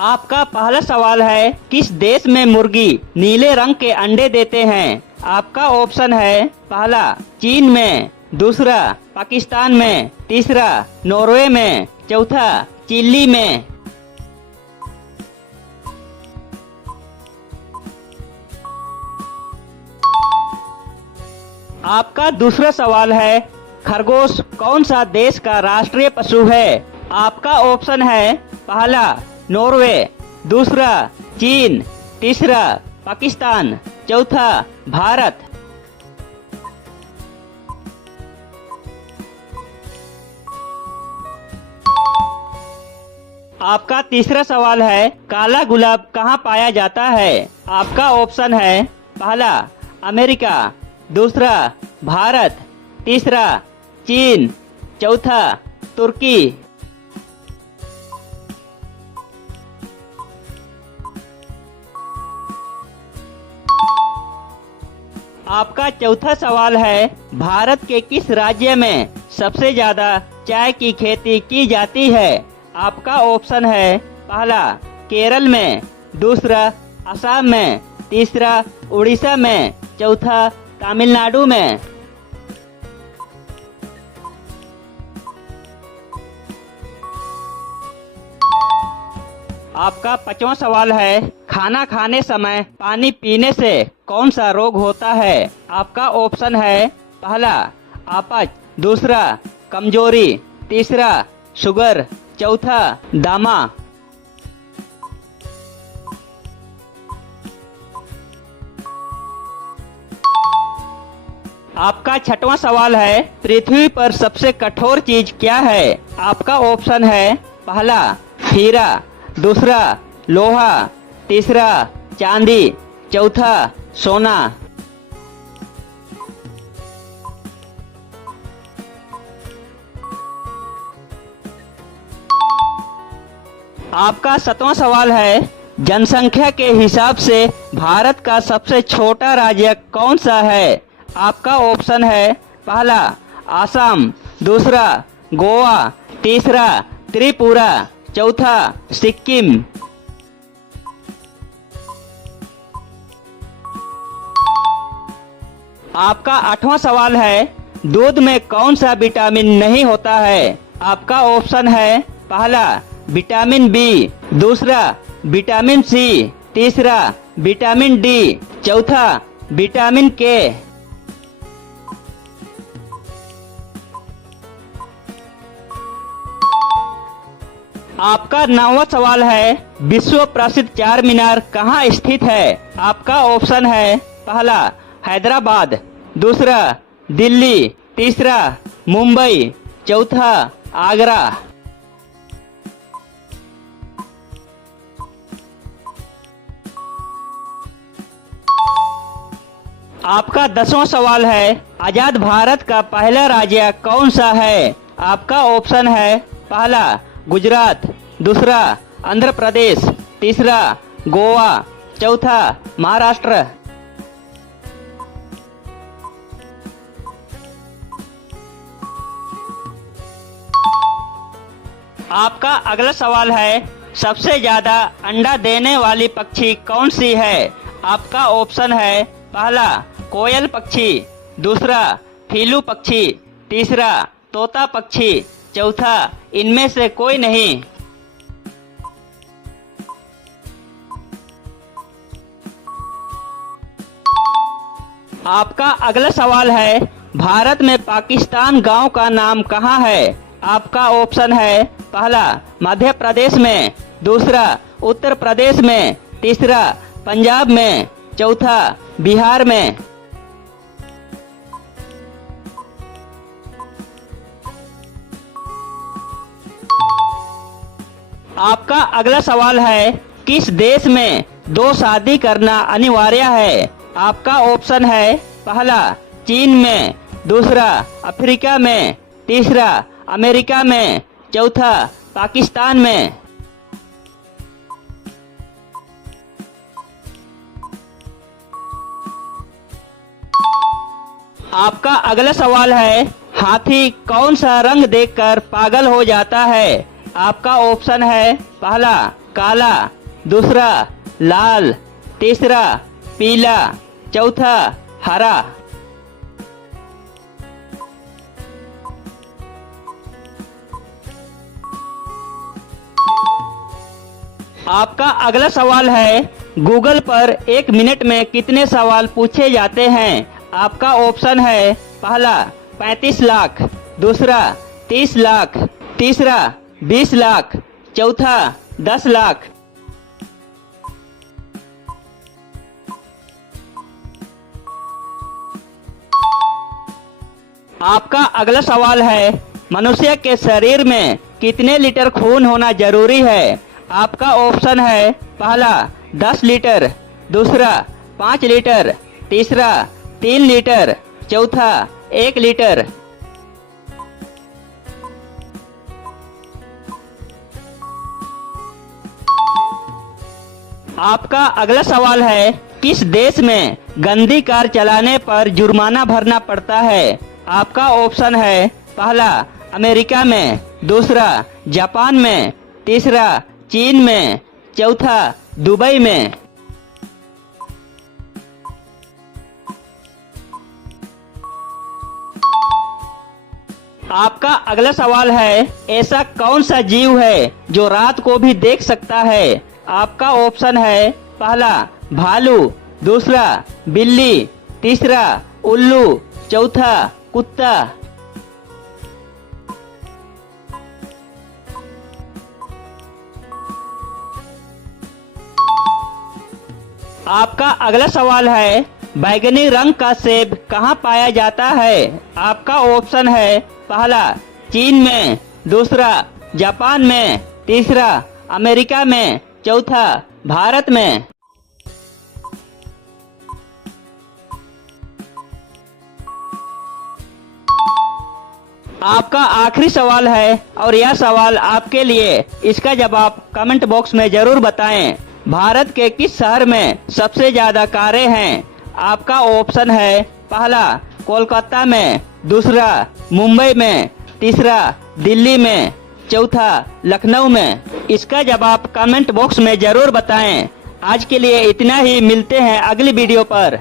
आपका पहला सवाल है, किस देश में मुर्गी नीले रंग के अंडे देते हैं? आपका ऑप्शन है पहला चीन में, दूसरा पाकिस्तान में, तीसरा नॉर्वे में, चौथा चिली में। आपका दूसरा सवाल है, खरगोश कौन सा देश का राष्ट्रीय पशु है? आपका ऑप्शन है पहला नॉर्वे, दूसरा चीन, तीसरा पाकिस्तान, चौथा भारत। आपका तीसरा सवाल है, काला गुलाब कहाँ पाया जाता है? आपका ऑप्शन है पहला अमेरिका, दूसरा भारत, तीसरा चीन, चौथा तुर्की। आपका चौथा सवाल है, भारत के किस राज्य में सबसे ज्यादा चाय की खेती की जाती है? आपका ऑप्शन है पहला केरल में, दूसरा असम में, तीसरा उड़ीसा में, चौथा तमिलनाडु में। आपका पांचवा सवाल है, खाना खाने समय पानी पीने से कौन सा रोग होता है? आपका ऑप्शन है पहला अपच, दूसरा कमजोरी, तीसरा शुगर, चौथा दमा। आपका छठवां सवाल है, पृथ्वी पर सबसे कठोर चीज क्या है? आपका ऑप्शन है पहला हीरा, दूसरा लोहा, तीसरा चांदी, चौथा सोना। आपका सातवां सवाल है, जनसंख्या के हिसाब से भारत का सबसे छोटा राज्य कौन सा है? आपका ऑप्शन है पहला असम, दूसरा गोवा, तीसरा त्रिपुरा, चौथा सिक्किम। आपका आठवां सवाल है, दूध में कौन सा विटामिन नहीं होता है? आपका ऑप्शन है पहला विटामिन बी, दूसरा विटामिन सी, तीसरा विटामिन डी, चौथा विटामिन के। आपका नौवां सवाल है, विश्व प्रसिद्ध चार मीनार कहाँ स्थित है? आपका ऑप्शन है पहला हैदराबाद, दूसरा दिल्ली, तीसरा मुंबई, चौथा आगरा। आपका 10वां सवाल है, आजाद भारत का पहला राज्य कौन सा है? आपका ऑप्शन है पहला गुजरात, दूसरा आंध्र प्रदेश, तीसरा गोवा, चौथा महाराष्ट्र। आपका अगला सवाल है, सबसे ज्यादा अंडा देने वाली पक्षी कौन सी है? आपका ऑप्शन है पहला कोयल पक्षी, दूसरा फीलू पक्षी, तीसरा तोता पक्षी, चौथा इनमें से कोई नहीं। आपका अगला सवाल है, भारत में पाकिस्तान गांव का नाम कहाँ है? आपका ऑप्शन है पहला मध्य प्रदेश में, दूसरा उत्तर प्रदेश में, तीसरा पंजाब में, चौथा बिहार में। आपका अगला सवाल है, किस देश में दो शादी करना अनिवार्य है? आपका ऑप्शन है पहला चीन में, दूसरा अफ्रीका में, तीसरा अमेरिका में, चौथा पाकिस्तान में। आपका अगला सवाल है, हाथी कौन सा रंग देखकर पागल हो जाता है? आपका ऑप्शन है पहला काला, दूसरा लाल, तीसरा पीला, चौथा हरा। आपका अगला सवाल है, गूगल पर 1 मिनट में कितने सवाल पूछे जाते हैं? आपका ऑप्शन है, पहला 35 लाख, दूसरा 30 लाख, तीसरा 20 लाख, चौथा 10 लाख। आपका अगला सवाल है, मनुष्य के शरीर में कितने लीटर खून होना जरूरी है? आपका ऑप्शन है, पहला 10 लीटर, दूसरा 5 लीटर, तीसरा 3 लीटर, चौथा 1 लीटर। आपका अगला सवाल है, किस देश में गंदी कार चलाने पर जुर्माना भरना पड़ता है? आपका ऑप्शन है, पहला अमेरिका में, दूसरा जापान में, तीसरा चीन में, चौथा दुबई में। आपका अगला सवाल है, ऐसा कौन सा जीव है जो रात को भी देख सकता है? आपका ऑप्शन है, पहला भालू, दूसरा बिल्ली, तीसरा उल्लू, चौथा कुत्ता। आपका अगला सवाल है, बैंगनी रंग का सेब कहाँ पाया जाता है? आपका ऑप्शन है, पहला चीन में, दूसरा जापान में, तीसरा अमेरिका में, चौथा भारत में। आपका आखिरी सवाल है और यह सवाल आपके लिए, इसका जवाब कमेंट बॉक्स में जरूर बताएं। भारत के किस शहर में सबसे ज्यादा कारें हैं? आपका ऑप्शन है, पहला कोलकाता में, दूसरा मुंबई में, तीसरा दिल्ली में, चौथा लखनऊ में। इसका जवाब कमेंट बॉक्स में जरूर बताएं। आज के लिए इतना ही, मिलते हैं अगली वीडियो पर।